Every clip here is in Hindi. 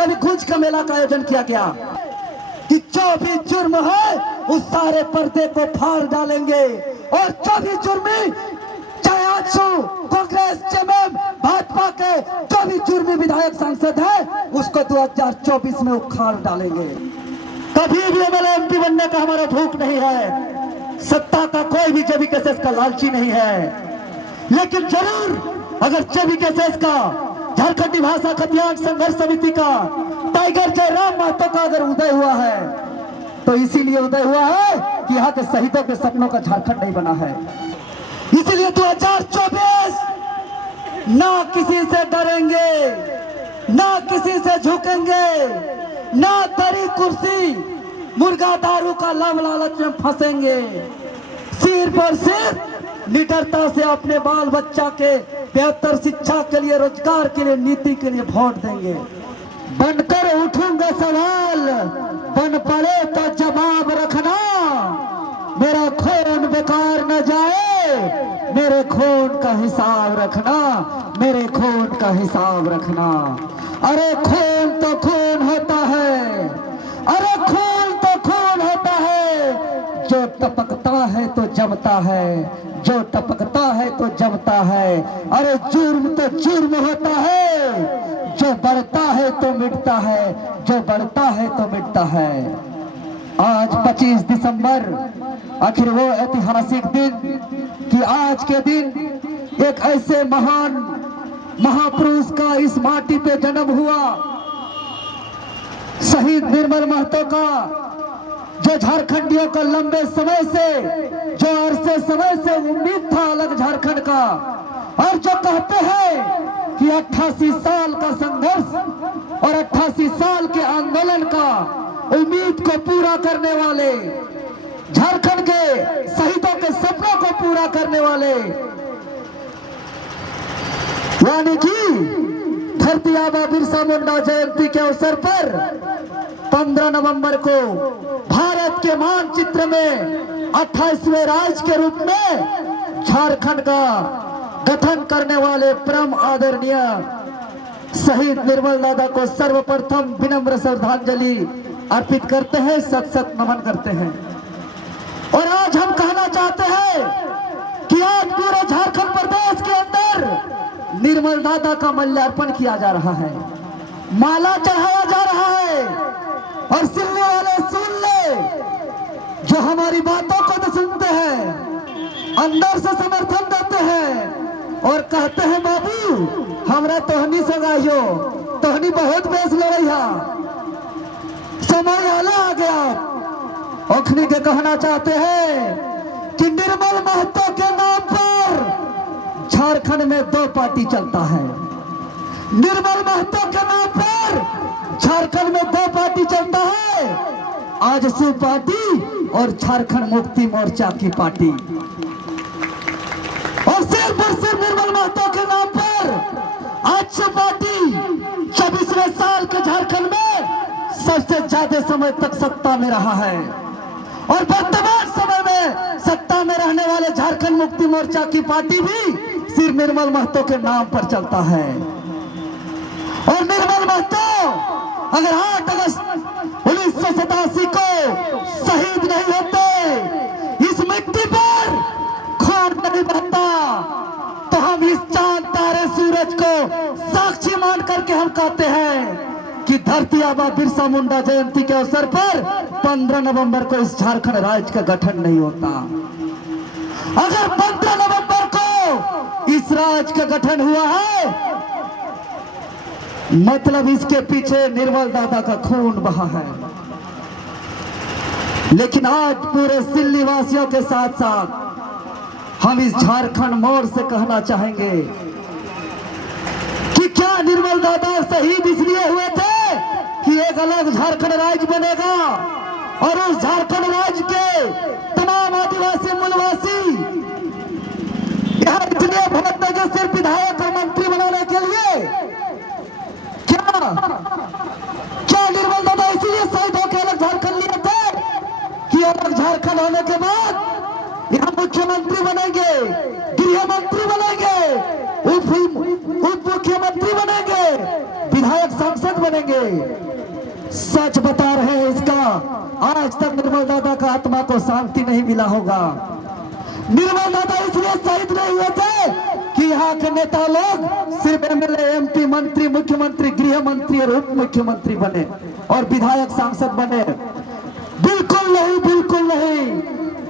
कभी गूंज का मेला का आयोजन किया गया कि जो भी जुर्म है उस सारे पर्दे को फाड़ डालेंगे और जो भी जुर्मी चाहे आजसू कांग्रेस जेएमएम भाजपा के जो भी जुर्मी विधायक सांसद है उसको 2024 में उखाड़ डालेंगे। कभी भी एमएलए एमपी बनने का हमारा भूख नहीं है, सत्ता का कोई भी जेबी केसेस का लालची नहीं है, लेकिन जरूर अगर जेबी केसेस का झारखंडी भाषा खतियान संघर्ष समिति का टाइगर जयराम महतो का अगर उदय हुआ है तो इसीलिए उदय हुआ है कि यहाँ के शहीदों के सपनों का झारखंड नहीं बना है। इसीलिए 2024 ना किसी से डरेंगे, ना किसी से झुकेंगे, ना दरी कुर्सी मुर्गा दारू का लाभ लालच में फंसेंगे। सिर्फ और सिर्फ निडरता से अपने बाल बच्चा के बेहतर शिक्षा के लिए, रोजगार के लिए, नीति के लिए वोट देंगे। बनकर उठूंगा सवाल, बन पड़े तो जवाब रखना, मेरा खून बेकार न जाए, मेरे खून का हिसाब रखना, मेरे खून का हिसाब रखना। अरे खून तो खून होता है, अरे खून तो खून होता है, जो टपकता है तो जमता है, जो टपकता है तो जमता है। अरे जुर्म तो जुर्म होता है, जो बढ़ता है तो मिटता है, जो बढ़ता है तो मिटता है। आज 25 दिसंबर आखिर वो ऐतिहासिक दिन कि आज के दिन एक ऐसे महान महापुरुष का इस माटी पे जन्म हुआ, शहीद निर्मल महतो का, जो झारखंडियों का लंबे समय से, जो अरसे समय से उम्मीद था अलग झारखंड का, और जो कहते हैं कि 88 साल का संघर्ष और 88 साल के आंदोलन का उम्मीद को पूरा करने वाले, झारखंड के शहीदों के सपनों को पूरा करने वाले, यानी कि धरती आबा बिरसा मुंडा जयंती के अवसर पर 15 नवंबर को भारत के मानचित्र में 28वें राज्य के रूप में झारखंड का गठन करने वाले परम आदरणीय शहीद निर्मल दादा को सर्वप्रथम विनम्र श्रद्धांजलि अर्पित करते हैं, सत सत नमन करते हैं। और आज हम कहना चाहते हैं कि आज पूरे झारखंड प्रदेश के अंदर निर्मल दादा का माल्यार्पण किया जा रहा है, माला चढ़ाया जा रहा है। और सुनने वाले सुन ले, जो हमारी बातों को तो सुनते हैं, अंदर से समर्थन देते हैं और कहते हैं बाबू हमरा तोहनी से गाइयो, तोहनी बहुत बेस लड़ैया, समय आला आ गया। अखनी के कहना चाहते हैं कि निर्मल महतो के नाम पर झारखंड में 2 पार्टी चलता है। निर्मल महतो के नाम पर झारखंड में 2 पार्टी चलता है, आजसू पार्टी और झारखंड मुक्ति मोर्चा की पार्टी। और सिर्फ निर्मल महतो के नाम पर आजसू पार्टी 24वें साल के झारखंड में सबसे ज्यादा समय तक सत्ता में रहा है, और वर्तमान समय में सत्ता में रहने वाले झारखंड मुक्ति मोर्चा की पार्टी भी सिर्फ निर्मल महतो के नाम पर चलता है। और निर्मल महतो अगर 8 अगस्त 1987 को शहीद नहीं होते, इस मिट्टी पर खून नहीं बहता, तो हम इस चांद तारे सूरज को साक्षी मान करके हम कहते हैं कि धरती आबा बिरसा मुंडा जयंती के अवसर पर 15 नवंबर को इस झारखंड राज्य का गठन नहीं होता। अगर 15 नवंबर को इस राज्य का गठन हुआ है, मतलब इसके पीछे निर्मल दादा का खून बहा है। लेकिन आज पूरे सिल्ली वासियों के साथ साथ हम इस झारखंड मोड़ से कहना चाहेंगे कि क्या निर्मल दादा शहीद इसलिए हुए थे कि एक अलग झारखंड राज्य बनेगा, और उस झारखंड राज्य के तमाम आदिवासी मूलवासी यहाँ इसलिए वोट देंगे सिर्फ विधायक और मंत्री बनाने के लिए? क्या निर्मल दादा इसीलिए शहीद होकर अलग झारखंड लिए थे कि अलग झारखंड होने के बाद यहाँ मुख्यमंत्री बनेंगे, गृह मंत्री बनेंगे, उप मुख्यमंत्री बनेंगे, विधायक सांसद बनेंगे? करेंगे। सच बता रहे हैं इसका, आज तक निर्मल दादा का आत्मा को शांति नहीं मिला होगा। निर्मल दादा इसलिए शहीद नहीं हुए थे कि यहाँ के नेता लोग सिर्फ एमएलए, एमपी, मंत्री, मुख्यमंत्री, गृह मंत्री और उप मुख्यमंत्री बने और विधायक, सांसद बने। बिल्कुल नहीं, बिल्कुल नहीं।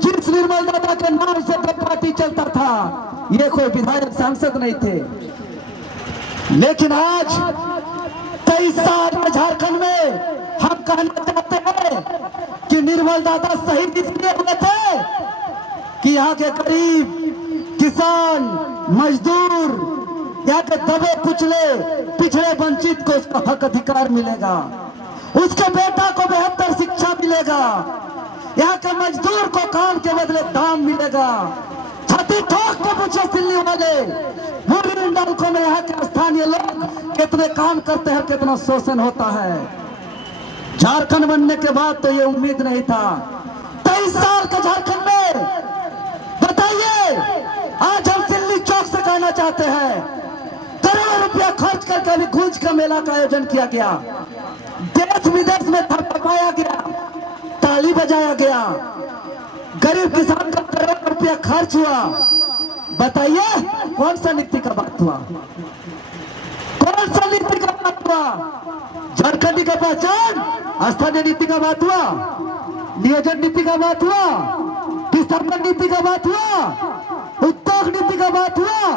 जिस निर्मल दादा के नाम से तो पार्टी चलता था, ये कोई विधायक, सांसद नहीं थे। लेकिन आज 23 साल में झारखंड में हम कहना चाहते हैं कि निर्मल दादा शहीद इसलिए हुए थे कि यहाँ के गरीब, किसान, मजदूर, यहाँ के दबे कुचले, पिछड़े, वंचित को उसका हक अधिकार मिलेगा, उसके बेटा को बेहतर शिक्षा मिलेगा, यहाँ के मजदूर को काम के बदले दाम मिलेगा। छाती ठोक के पूछे सिल्ली वाले, मुरली डालकों में यहाँ के स्थानीय लोग कितने काम करते हैं, कितना शोषण होता है। झारखंड बनने के बाद तो ये उम्मीद नहीं था। 23 साल के झारखंड में बताइए, आज हम सिल्ली चौक से कहना चाहते हैं, करोड़ों रुपया खर्च करके अभी गूंज का मेला का आयोजन किया गया, देश विदेश में थपथपाया गया, ताली बजाया गया, गरीब किसान का करोड़ रुपया खर्च हुआ। बताइए कौन सा नीति का बात हुआ, कौन सा नीति का बात हुआ? झारखंडी का पहचान स्थानीय नीति का बात हुआ, नियोजन नीति का बात हुआ, विस्थापन नीति का बात हुआ, उद्योग नीति का बात हुआ,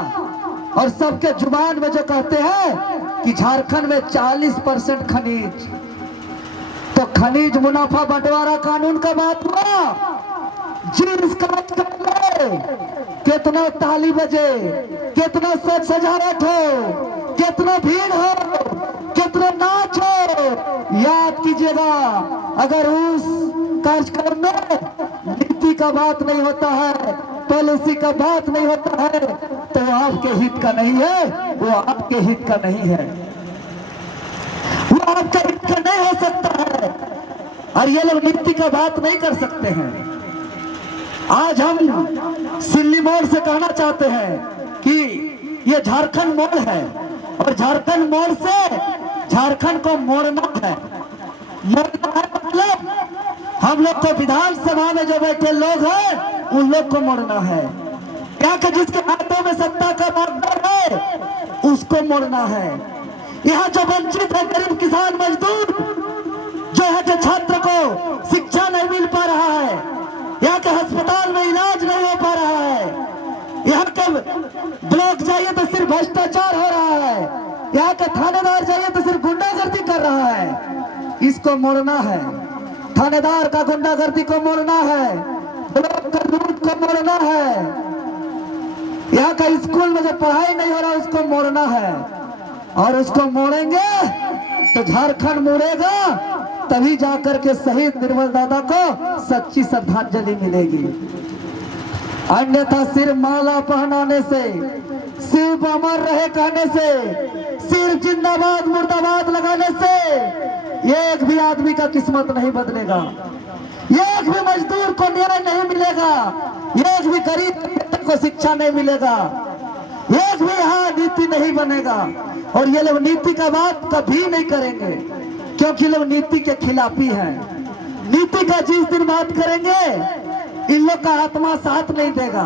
और सबके जुबान में जो कहते हैं कि झारखंड में 40% खनिज, तो खनिज मुनाफा बंटवारा कानून का बात हुआ। जिस कार्यक्रम में कितना ताली बजे, कितना सज सजावट हो, कितना भीड़ हो, कितना नाच हो, याद कीजिएगा, अगर उस कार्यक्रम में नीति का बात नहीं होता है, पॉलिसी का बात नहीं होता है, तो वो आपके हित का नहीं है, वो आपके हित का नहीं है, वो आपके हित का नहीं हो सकता है। और ये लोग नीति का बात नहीं कर सकते हैं। आज हम सिल्ली मोड़ से कहना चाहते हैं कि ये झारखंड मोड़ है, और झारखंड मोड़ से झारखंड को मोड़ना है। मोड़ना है मतलब हम लोग को विधानसभा में जो बैठे लोग हैं उन लोग को मोड़ना है। क्या कि जिसके हाथों में सत्ता का बागडोर है उसको मोड़ना है। यहाँ जो वंचित है, गरीब, किसान, मजदूर, जो है के छात्र को शिक्षा नहीं मिल पा रहा है, यहाँ के अस्पताल में इलाज नहीं हो पा रहा है, यहाँ के ब्लॉक जाइए तो सिर्फ भ्रष्टाचार हो रहा है, यहाँ के थानेदार जाइए तो सिर्फ गुंडागर्दी कर रहा है, इसको मोड़ना है। थानेदार का गुंडागर्दी को मोड़ना है, ब्लॉक का लूट को मोड़ना है, यहाँ का स्कूल में जो पढ़ाई नहीं हो रहा उसको मोड़ना है। और उसको मोड़ेंगे तो झारखंड मुड़ेगा, तभी जाकर के शहीद निर्मल दादा को सच्ची श्रद्धांजलि मिलेगी। अन्यथा सिर्फ माला पहनाने से, सिर्फ अमर रहे कहने से, सिर्फ जिंदाबाद मुर्दाबाद लगाने से एक भी आदमी का किस्मत नहीं बदलेगा, एक भी मजदूर को न्याय नहीं मिलेगा, एक भी गरीब को शिक्षा नहीं मिलेगा, एक भी यहाँ नीति नहीं बनेगा। और ये लोग नीति का बात कभी नहीं करेंगे, क्योंकि लोग नीति के खिलाफी हैं। नीति का जिस दिन बात करेंगे इन लोग का आत्मा साथ नहीं देगा,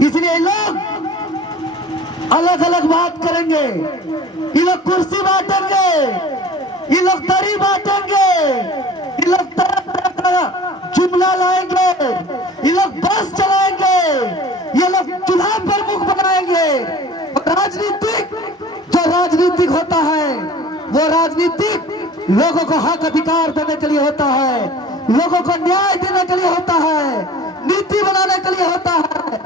इसलिए लोग अलग अलग बात करेंगे। ये लोग कुर्सी बांटेंगे, ये लोग दरी बांटेंगे, ये लोग तरह तरह का जुमला लाएंगे, ये लोग बस चलाएंगे, ये लोग चूल्हा पर मुख बनाएंगे। राजनीतिक जो राजनीतिक होता है वो राजनीतिक लोगों को हक अधिकार देने के लिए होता है, लोगों को न्याय देने के लिए होता है, नीति बनाने के लिए होता है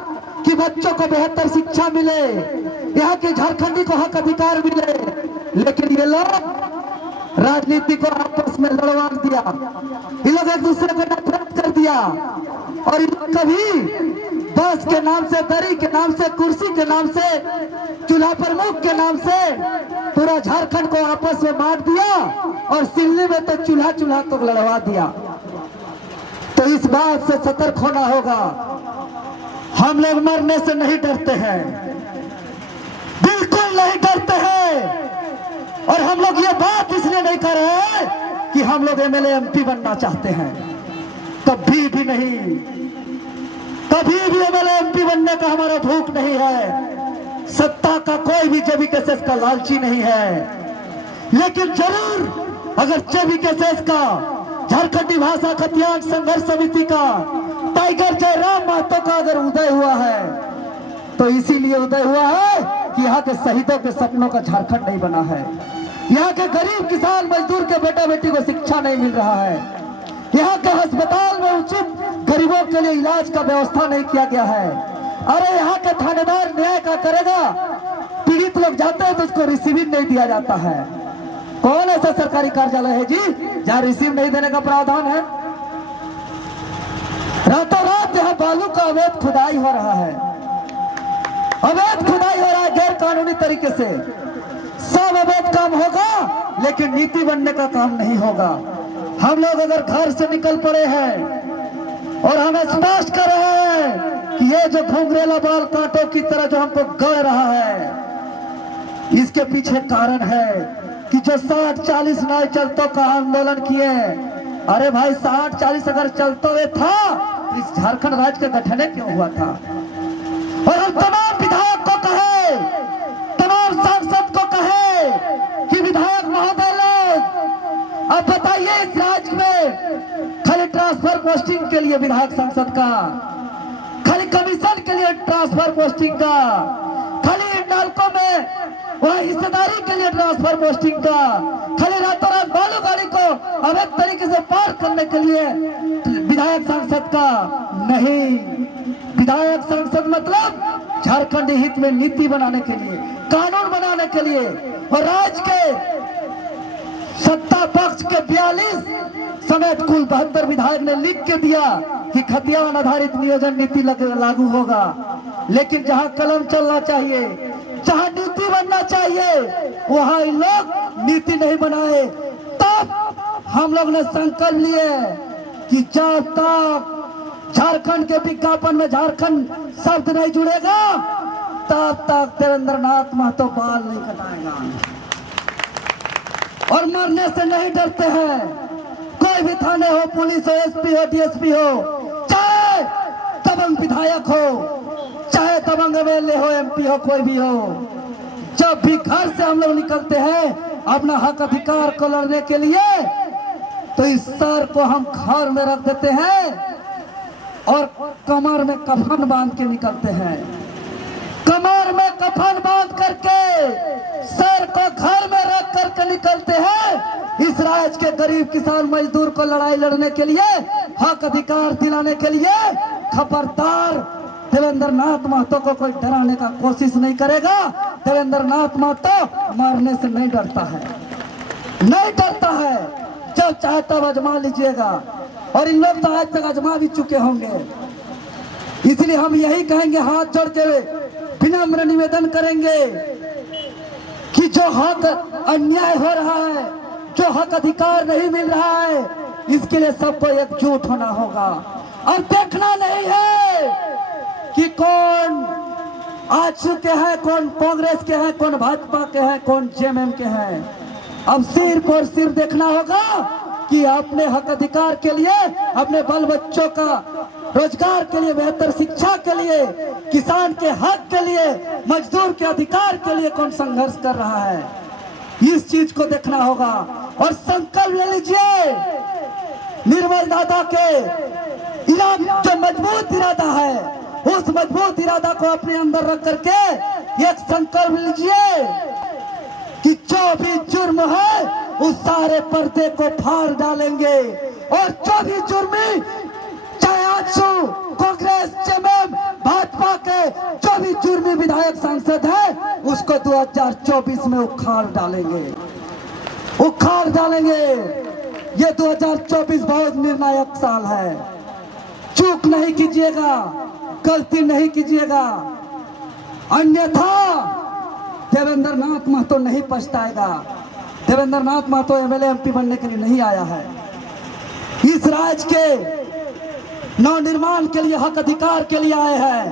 कि बच्चों को बेहतर शिक्षा मिले, यहाँ के झारखंडी को हक अधिकार मिले। लेकिन ये लोग राजनीति को आपस में लड़वा दिया, ये लोग एक दूसरे को नफरत कर दिया, और ये लोग कभी बस के नाम से, दरी के नाम से, कुर्सी के नाम से, चूल्हा प्रमुख के नाम से पूरा झारखंड को आपस में बांट दिया, और सिल्ली में तो चूल्हा चूल्हा को लड़वा दिया। तो इस बात से सतर्क होना होगा। हम लोग मरने से नहीं डरते हैं, बिल्कुल नहीं डरते हैं। और हम लोग ये बात इसलिए नहीं कर रहे हैं कि हम लोग एमएलए एमपी बनना चाहते हैं, कभी भी नहीं, कभी भी एमएलए एमपी बनने का हमारा भूख नहीं है। सत्ता का कोई भी जेबीकेएसएस का लालची नहीं है, लेकिन जरूर अगर जेबीकेएसएस का, झारखंडी भाषा खतियान संघर्ष समिति का, टाइगर जयराम महतो का अगर उदय हुआ है तो इसीलिए उदय हुआ है कि यहाँ के शहीदों के सपनों का झारखंड नहीं बना है, यहाँ के गरीब किसान मजदूर के बेटा बेटी को शिक्षा नहीं मिल रहा है, यहाँ के अस्पताल में उचित गरीबों के लिए इलाज का व्यवस्था नहीं किया गया है। अरे यहाँ के थानेदार न्याय का करेगा, पीड़ित लोग जाते हैं तो उसको रिसीविंग नहीं दिया जाता है। कौन ऐसा सरकारी कार्यालय है जी जहाँ रिसीव नहीं देने का प्रावधान है? रातों रात यहाँ बालू का अवैध खुदाई हो रहा है, अवैध खुदाई हो रहा है गैर कानूनी तरीके से। सब अवैध काम होगा लेकिन नीति बनने का काम नहीं होगा। हम लोग अगर घर से निकल पड़े हैं और हम स्पष्ट कर रहे हैं कि ये जो घुंघरेला बाल कांटों की तरह जो हमको गड़ रहा है, इसके पीछे कारण है कि जो 60-40 नए चलतों का आंदोलन किए। अरे भाई 60-40 अगर चलते हुए था तो इस झारखंड राज्य का गठन क्यों हुआ था? और हम तमाम विधायक को कहे, तमाम सांसद को कहे कि विधायक महोदय लोग अब बताइए इस राज्य में खाली ट्रांसफर पोस्टिंग के लिए विधायक सांसद का, खाली कमीशन के लिए ट्रांसफर पोस्टिंग का, खाली नालकों में वह हिस्सेदारी के लिए ट्रांसफर पोस्टिंग का, खाली रातों रात बालू गाड़ी को अवैध तरीके से पार करने के लिए विधायक सांसद का नहीं। विधायक सांसद मतलब झारखंड हित में नीति बनाने के लिए, कानून बनाने के लिए। और राज्य के सत्ता पक्ष के 42 समेत कुल 72 विधायक ने लिख के दिया कि खतियान आधारित नियोजन नीति लागू होगा, लेकिन जहां कलम चलना चाहिए, जहां नीति बनना चाहिए, वहां इन लोग नीति नहीं बनाए। तब हम लोग ने संकल्प लिए कि जब तक झारखंड के विज्ञापन में झारखंड शब्द नहीं जुड़ेगा तब तक देवेंद्र नाथ महतो बाल नहीं कटाएगा। और मरने से नहीं डरते हैं, कोई भी थाने हो, पुलिस हो, एसपी हो, डीएसपी हो, चाहे दबंग विधायक हो, चाहे दबंग एमएलए हो, एमपी हो, कोई भी हो, जब भी घर से हम लोग निकलते हैं अपना हक अधिकार को लड़ने के लिए, तो इस सर को हम घर में रख देते हैं और कमर में कफन बांध के निकलते हैं। कमर में कफन बांध करके सर को घर में रख करके निकलते हैं इस राज्य के गरीब किसान मजदूर को लड़ाई लड़ने के लिए, हक अधिकार दिलाने के लिए। खबरदार, देवेंद्र नाथ महतो को कोई डराने का कोशिश नहीं करेगा। देवेंद्र नाथ महतो मरने से नहीं डरता है, नहीं डरता है। जब चाहे तब आजमा लीजिएगा, और इन लोग तो आज तक आजमा भी चुके होंगे। इसलिए हम यही कहेंगे, हाथ जोड़ के विनम्र निवेदन करेंगे कि जो हक अन्याय हो रहा है, जो हक अधिकार नहीं मिल रहा है, इसके लिए सबको एकजुट होना होगा। और देखना नहीं है कि कौन आजसू के हैं, कौन कांग्रेस के हैं, कौन भाजपा के हैं, कौन जेएमएम के हैं। अब सिर्फ और सिर्फ देखना होगा कि अपने हक अधिकार के लिए, अपने बाल बच्चों का रोजगार के लिए, बेहतर शिक्षा के लिए, किसान के हक के लिए, मजदूर के अधिकार के लिए कौन संघर्ष कर रहा है, इस चीज को देखना होगा। और संकल्प ले लीजिए, निर्मल दादा के जो मजबूत इरादा है, उस मजबूत इरादा को अपने अंदर रख करके एक संकल्प लीजिए कि जो भी जुर्म है उस सारे पर्दे को फाड़ डालेंगे, और जो भी जुर्मी, चाहे आजसू कांग्रेस, जेएमएम, भाजपा के जो भी जुर्मी विधायक सांसद है, उसको 2024 में उखाड़ डालेंगे, उखाड़ डालेंगे। ये 2024 बहुत निर्णायक साल है। चूक नहीं कीजिएगा, गलती नहीं कीजिएगा, अन्यथा देवेंद्र नाथ महतो नहीं पछताएगा। देवेंद्र नाथ महतो एमएलए एमपी बनने के लिए नहीं आया है, इस राज्य के नवनिर्माण के लिए, हक अधिकार के लिए आए हैं।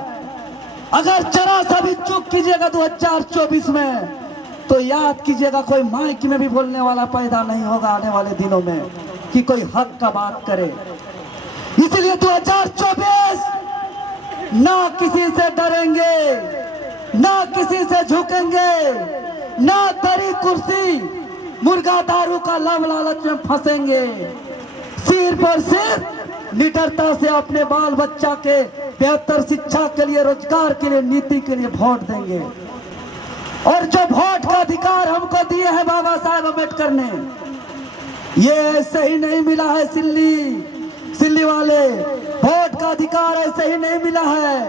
अगर जरा सा भी चूक कीजिएगा 2024 में तो याद कीजिएगा, कोई माइक में भी बोलने वाला पैदा नहीं होगा आने वाले दिनों में कि कोई हक का बात करे। इसलिए 2024 ना किसी से डरेंगे, ना किसी से झुकेंगे, ना दरी कुर्सी मुर्गा दारू का लव लालच में फंसेंगे। सिर्फ और सिर्फ निडरता से अपने बाल बच्चा के बेहतर शिक्षा के लिए, रोजगार के लिए, नीति के लिए वोट देंगे। और जो वोट का अधिकार हमको दिए हैं बाबा साहेब अम्बेडकर ने, ये ऐसे ही नहीं मिला है। सिल्ली वाले, वोट का अधिकार ऐसे ही नहीं मिला है।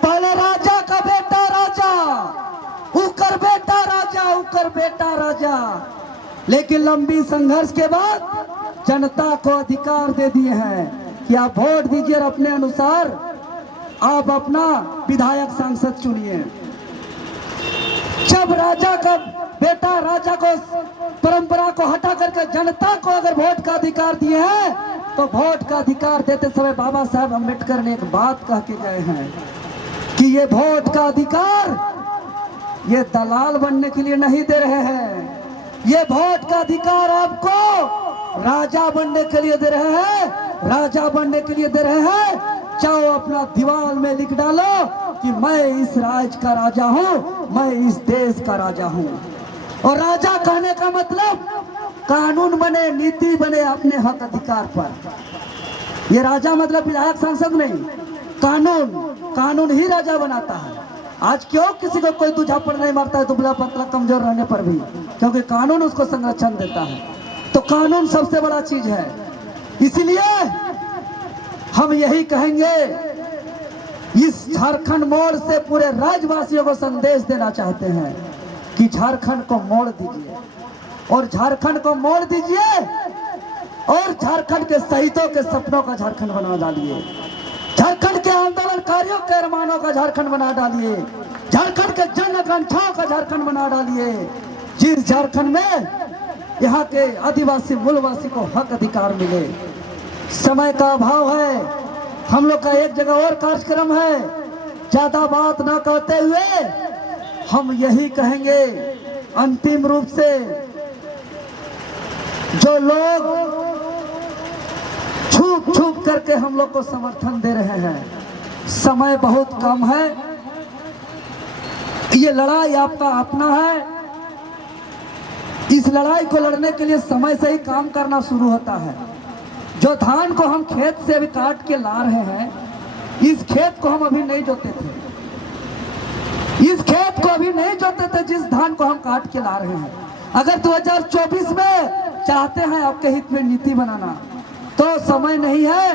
पहले राजा का बेटा राजा, उकर बेटा राजा, उकर बेटा राजा, लेकिन लंबी संघर्ष के बाद जनता को अधिकार दे दिए हैं कि आप वोट दीजिए और अपने अनुसार आप अपना विधायक सांसद चुनिए। जब राजा का बेटा राजा को, परंपरा को हटा करके जनता को अगर वोट का अधिकार दिए हैं, तो वोट का अधिकार देते समय बाबा साहेब अम्बेडकर ने एक बात कह के गए हैं कि ये वोट का अधिकार ये दलाल बनने के लिए नहीं दे रहे हैं, ये वोट का अधिकार आपको राजा बनने के लिए दे रहे हैं, राजा बनने के लिए दे रहे हैं। चाहो अपना दीवार में लिख डालो कि मैं इस राज्य का राजा हूं, मैं इस देश का राजा हूं। और राजा कहने का मतलब कानून बने, नीति बने अपने हक अधिकार पर। ये राजा मतलब विधायक सांसद नहीं, कानून ही राजा बनाता है। आज क्यों किसी को कोई दूझापड़ नहीं मारता है दुबला पतला कमजोर रहने पर भी, क्योंकि कानून उसको संरक्षण देता है। तो कानून सबसे बड़ा चीज है। इसलिए हम यही कहेंगे, इस झारखंड मोड़ से पूरे राज्यवासियों को संदेश देना चाहते हैं कि झारखंड को मोड़ दीजिए, और झारखंड को मोड़ दीजिए, और झारखंड के शहीदों के सपनों का झारखंड बना डालिए, झारखंड के आंदोलनकारियों के अरमानों का झारखंड बना डालिए, झारखंड के जन आकांक्षाओं का झारखंड बना डालिए, जिस झारखंड में यहाँ के आदिवासी मूलवासी को हक अधिकार मिले। समय का अभाव है, हम लोग का एक जगह और कार्यक्रम है, ज्यादा बात न कहते हुए हम यही कहेंगे, अंतिम रूप से जो लोग छुप छुप करके हम लोग को समर्थन दे रहे हैं, समय बहुत कम है, ये लड़ाई आपका अपना है। इस लड़ाई को लड़ने के लिए समय से ही काम करना शुरू होता है। जो धान को हम खेत से अभी काट के ला रहे हैं, इस खेत को हम अभी नहीं जोते थे, इस खेत को अभी नहीं जोते थे जिस धान को हम काट के ला रहे हैं। अगर 2024 में चाहते हैं आपके हित में नीति बनाना, तो समय नहीं है,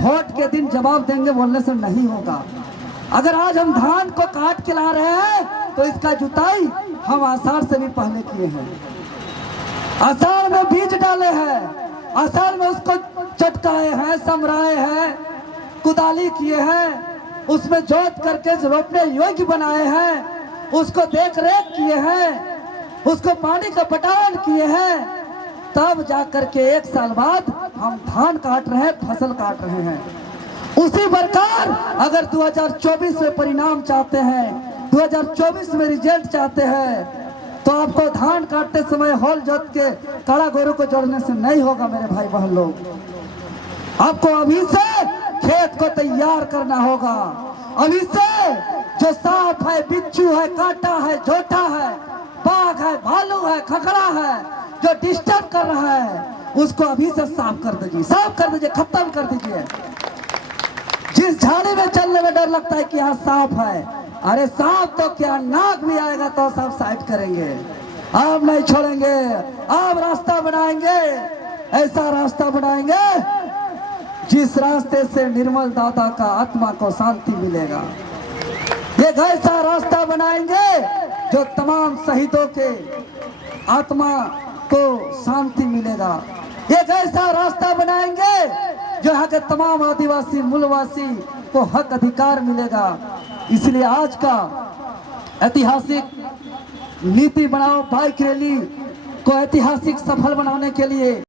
वोट के दिन जवाब देंगे बोलने से नहीं होगा। अगर आज हम धान को काट के ला रहे हैं, तो इसका जुताई हम आषाढ़ से भी पहले किए हैं। आषाढ़ में बीज डाले हैं, आषाढ़ में उसको चटकाए हैं, समराए हैं, कुदाली किए हैं, उसमें जोत करके रोपने योग्य बनाए हैं, उसको देख रेख किए हैं, उसको पानी का पटावन किए हैं, तब जाकर के 1 साल बाद हम धान काट रहे हैं, फसल काट रहे हैं। उसी प्रकार अगर 2024 में परिणाम चाहते हैं, 2024 में रिजल्ट चाहते हैं, तो आपको धान काटते समय हॉल जोत के कड़ा गोरू को जोड़ने से नहीं होगा मेरे भाई बहन लोग। आपको अभी से खेत को तैयार करना होगा। अभी से जो सांप है, बिच्छू है, कांटा है, झोटा है, बाघ है, भालू है, खखड़ा है, जो डिस्टर्ब कर रहा है, उसको अभी से साफ कर दीजिए, साफ कर दीजिए, खत्म कर दीजिए। जिस झाड़ी में चलने में डर लगता है कि यहाँ सांप है, अरे सांप तो क्या, नाक भी आएगा तो सब साइड करेंगे, आप नहीं छोड़ेंगे। आप रास्ता बनाएंगे, ऐसा रास्ता बनाएंगे जिस रास्ते से निर्मल दादा का आत्मा को शांति मिलेगा। एक ऐसा रास्ता बनाएंगे जो तमाम शहीदों के आत्मा को शांति मिलेगा। एक ऐसा रास्ता बनाएंगे जो यहाँ के तमाम आदिवासी मूलवासी को हक अधिकार मिलेगा। इसलिए आज का ऐतिहासिक नीति बनाओ बाइक रैली को ऐतिहासिक सफल बनाने के लिए